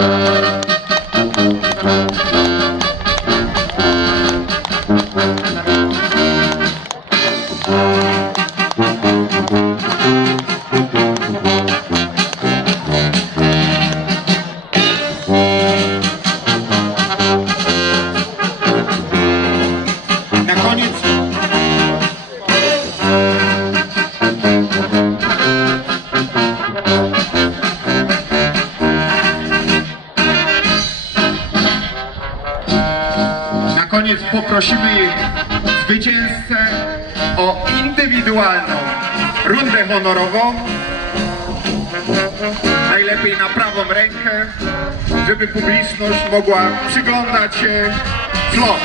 Mm-hmm. Prosimy zwycięzcę o indywidualną rundę honorową. Najlepiej na prawą rękę, żeby publiczność mogła przyglądać się flow.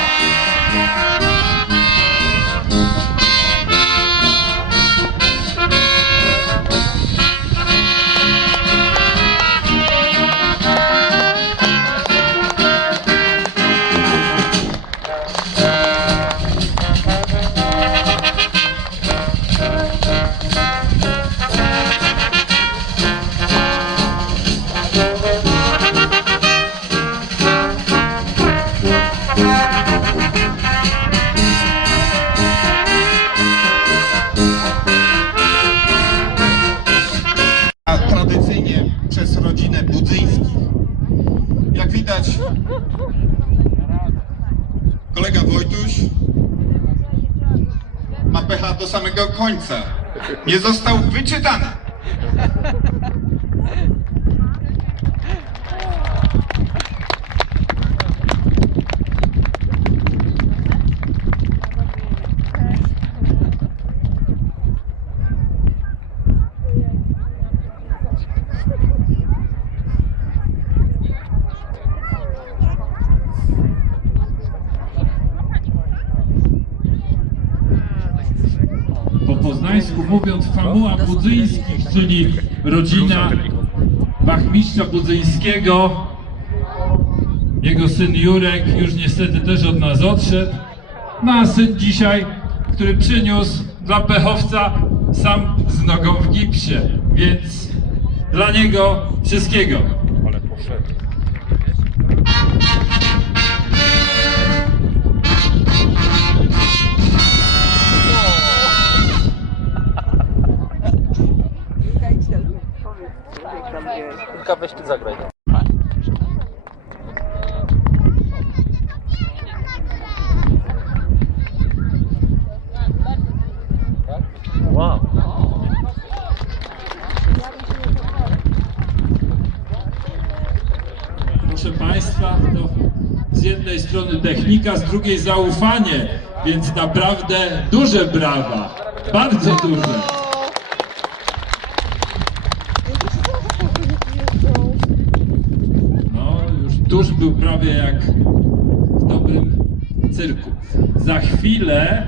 Końca. Nie został wyczytany. po poznańsku mówiąc famuła Budzyńskich, czyli rodzina wachmistrza Budzyńskiego. Jego syn Jurek już niestety też od nas odszedł. No a syn dzisiaj, który przyniósł dla pechowca sam z nogą w gipsie, więc dla niego wszystkiego. Tylko weź ty zagraj. Wow. Proszę Państwa, to z jednej strony technika, z drugiej zaufanie, więc naprawdę duże brawa, bardzo duże. No, już tuż był prawie jak w dobrym cyrku. Za chwilę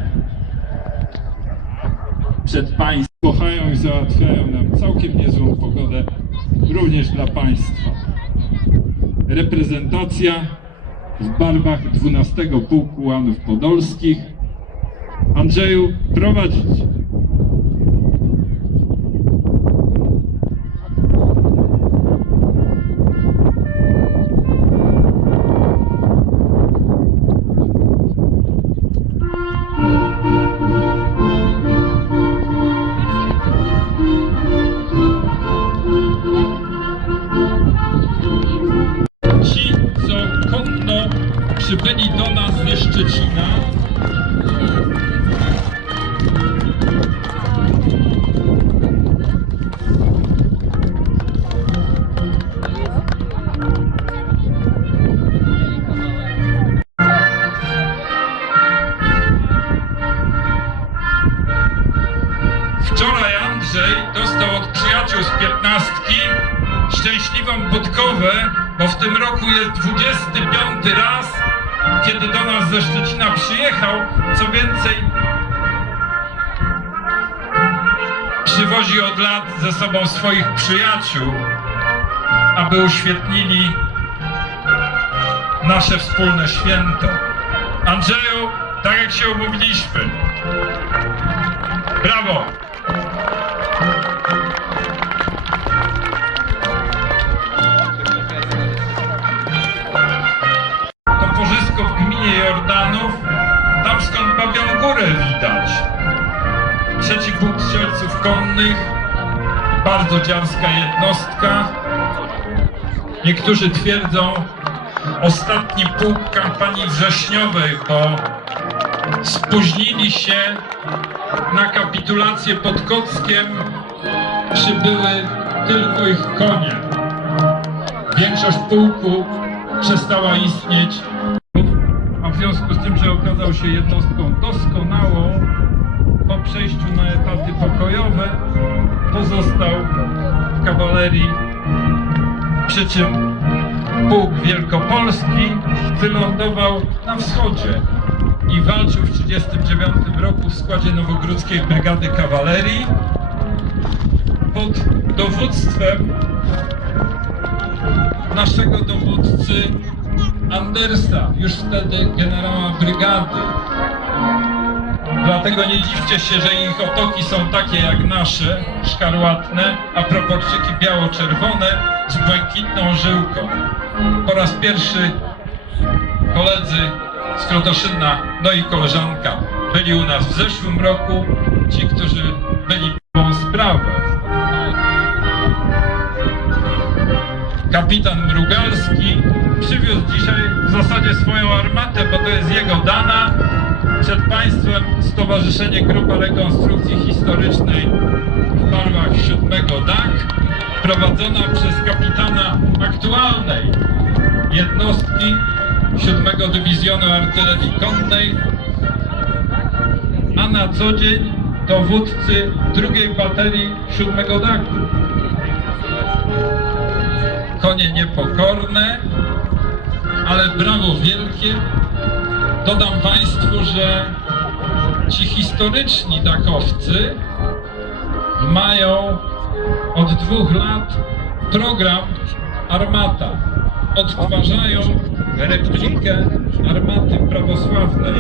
przed Państwem kochają i załatwiają nam całkiem niezłą pogodę, również dla Państwa reprezentacja w barwach 12 Pułku Łanów Podolskich. Andrzeju, prowadzić. Roku jest 25 raz, kiedy do nas ze Szczecina przyjechał. Co więcej, przywozi od lat ze sobą swoich przyjaciół, aby uświetnili nasze wspólne święto. Andrzeju, tak jak się umówiliśmy. Brawo! Konnych, bardzo dziarska jednostka. Niektórzy twierdzą ostatni pułk kampanii wrześniowej, bo spóźnili się na kapitulację pod Kockiem, przybyły tylko ich konie. Większość pułku przestała istnieć, a w związku z tym, że okazał się jednostką doskonałą, po przejściu na etaty pokojowe pozostał w kawalerii, przy czym pułk Wielkopolski wylądował na wschodzie i walczył w 1939 roku w składzie Nowogródzkiej Brygady Kawalerii pod dowództwem naszego dowódcy Andersa, już wtedy generała brygady. Dlatego nie dziwcie się, że ich otoki są takie jak nasze, szkarłatne, a proporczyki biało-czerwone z błękitną żyłką. Po raz pierwszy koledzy z Krotoszyna, no i koleżanka byli u nas w zeszłym roku, ci, którzy byli po sprawę. Kapitan Mrugalski przywiózł dzisiaj w zasadzie swoją armatę, bo to jest jego dana. Przed Państwem Stowarzyszenie Grupa Rekonstrukcji Historycznej w barwach 7 DAK, prowadzona przez kapitana aktualnej jednostki 7 Dywizjonu Artylerii Konnej, a na co dzień dowódcy drugiej baterii 7 DAK konie niepokorne, ale brawo wielkie. Dodam Państwu, że ci historyczni dakowcy mają od dwóch lat program Armata. Odtwarzają replikę armaty prawosławnej,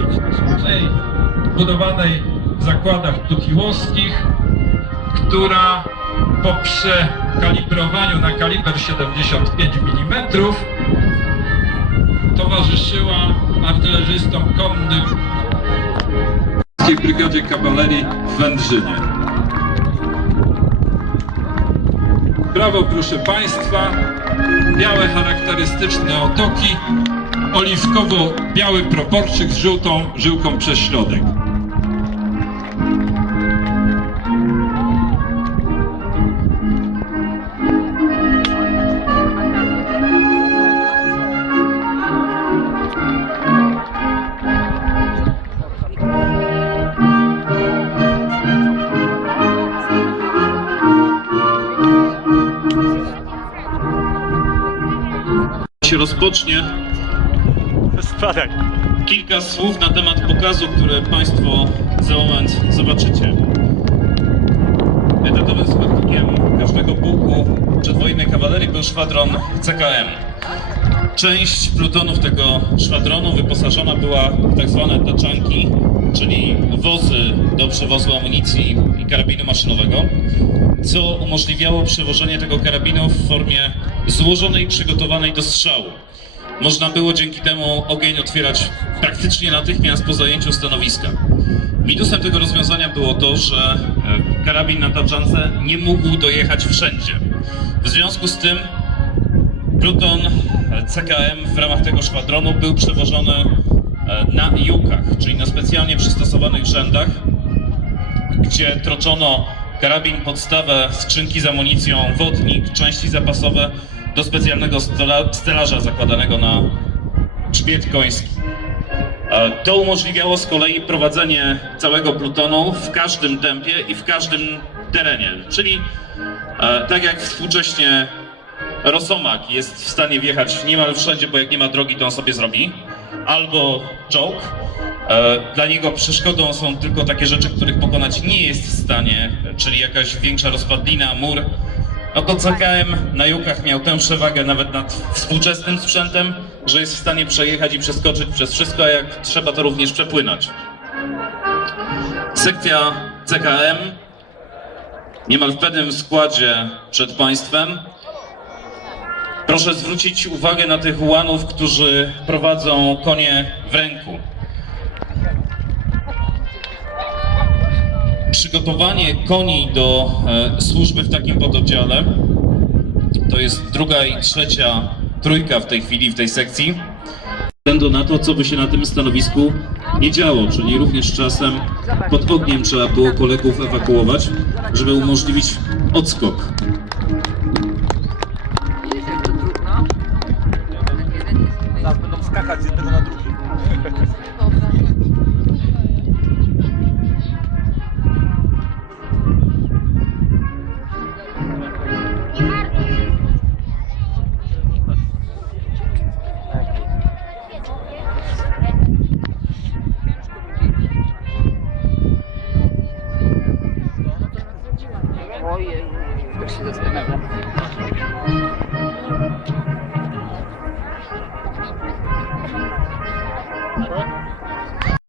tej budowanej w zakładach tukiłowskich, która po przekalibrowaniu na kaliber 75 mm towarzyszyła artylerzystom konnym w Brygadzie Kawalerii w Wędrzynie. Brawo, proszę Państwa. Białe charakterystyczne otoki, oliwkowo-biały proporczyk z żółtą żyłką przez środek. Się rozpocznie, Spadaj. kilka słów na temat pokazu, który Państwo za moment zobaczycie. Etatowym składnikiem każdego pułku przedwojennej kawalerii był szwadron CKM. Część plutonów tego szwadronu wyposażona była w tak zwane taczanki, czyli wozy do przewozu amunicji i karabinu maszynowego, co umożliwiało przewożenie tego karabinu w formie złożonej i przygotowanej do strzału. Można było dzięki temu ogień otwierać praktycznie natychmiast po zajęciu stanowiska. Minusem tego rozwiązania było to, że e, karabin na taczance nie mógł dojechać wszędzie. W związku z tym pluton e, CKM w ramach tego szwadronu był przewożony e, na jukach, czyli na specjalnie przystosowanych rzędach, gdzie troczono karabin, podstawę, skrzynki z amunicją, wodnik, części zapasowe do specjalnego stelaża zakładanego na grzbiet koński. E, To umożliwiało z kolei prowadzenie całego plutonu w każdym tempie i w każdym terenie. Czyli e, tak jak współcześnie Rosomak jest w stanie wjechać niemal wszędzie, bo jak nie ma drogi, to on sobie zrobi. Albo czołg. E, Dla niego przeszkodą są tylko takie rzeczy, których pokonać nie jest w stanie, czyli jakaś większa rozpadlina, mur. No to CKM na jukach miał tę przewagę nawet nad współczesnym sprzętem, że jest w stanie przejechać i przeskoczyć przez wszystko, a jak trzeba to również przepłynąć. Sekcja CKM niemal w pewnym składzie przed państwem. Proszę zwrócić uwagę na tych ułanów, którzy prowadzą konie w ręku. Przygotowanie koni do e, służby w takim pododdziale to jest druga i trzecia trójka w tej chwili w tej sekcji. Względu na to, co by się na tym stanowisku nie działo, czyli również czasem pod ogniem trzeba było kolegów ewakuować, żeby umożliwić odskok. Zaraz będą skakać z jednego